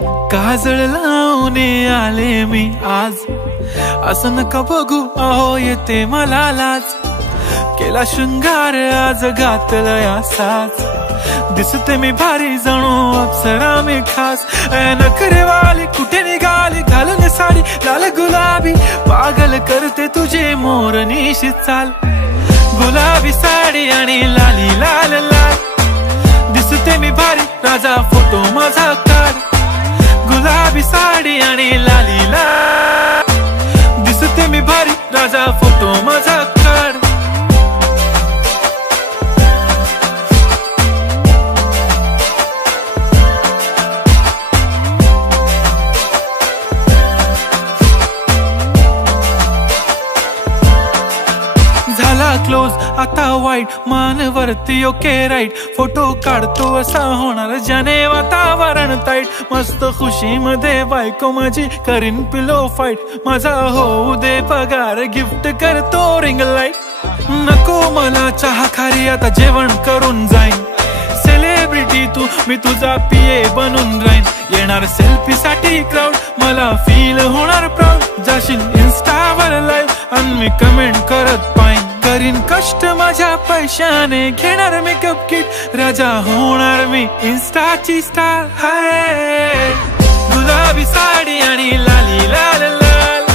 काजळ लावून आले मी आज, असं नका बघू अहो येते मला लाज। केला शृंगार आज घातलया साज, दिसते मी भारी जणू अप्सरा मी खास। नखरेवाली कुठे निघाली घालून साडी लाल गुलाबी, पागल करते तुझे मोरनीशी चाल। गुलाबी साडी आणि लाली लाल लाल, दिसते मी भारी राजा फोटो माझा काढ। गुलाबी साडी आणि लाली लाल, दिसते मी भारी राजा फोटो माझा काढ। झाला क्लोज आता वाईट, मान वरती ओके राईट, फोटो काढतो असा होणार ज्याने वातावरण ताईट। मस्त खुशी मध्ये बायको माझी करीन पिलो फाईट, माझा होऊ दे पगार गिफ्ट करतो रिंग लाईट। नको मला चहा खारी आता जेवण करून जाईन, सेलिब्रिटी तू मी तुझा पिये बनून राहीन। येणार सेल्फी साठी क्राऊड मला फील होणार प्राऊड, जाशील इन्स्टावर लाईव्ह आणि मी कमेंट करत पाईन। करीन कष्ट माझ्या पैशाने घेणार मेकअप किट, राजा होणार मी इन्स्टाची स्टार। हाय गुलाबी साडी आणि लाली लाल लाल,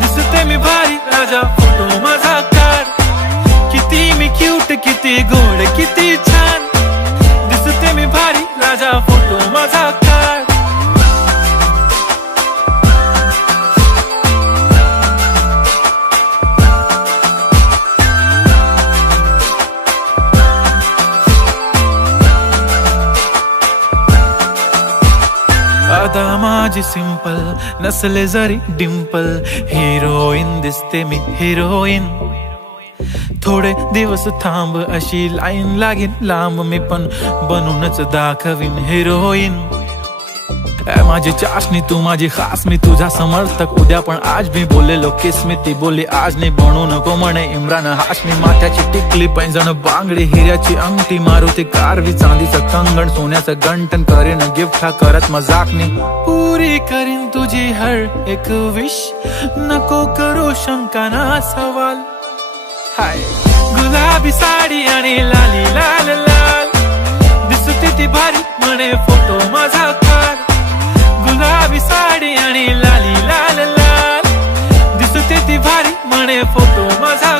दिसते मी भारी राजा फोटो माझा काढ। किती मी क्यूट किती गोड किती छान, दिसते मी भारी राजा फोटो माझा काढ। अदा माझी सिंपल नसले जरी डिंपल, हिरोईन दिसते मी हिरोईन। थोडे दिवस थांब अशी लाईन लागेल लांब, मी पण बनूनच दाखवीन हिरोईन। माझी चाशनी तू माझी खास, मी तुझा समर्थक उद्या पण आज मी बोललेलो किस मी, ती बोलली आज नाही बनू नको म्हणे इम्रान हाशमी। माथ्याची टिकली पैंजण बांगडी हिऱ्याची अंगठी, मारुती कारवी चांदीचं कंगण सोन्याचं गंटन, करीन गिफ्ट हा करत मजाकनी। पुरी करीन तुझी हर एक विश, नको करू शंका ना सवाल। हाय गुलाबी साडी आणि लाली लाल लाल, दिसते ती भारी म्हणे फोटो माझा काढ। गुलाबी साडी आणि लाली लाल लाल, दिसते ती भारी म्हणे फोटो माझा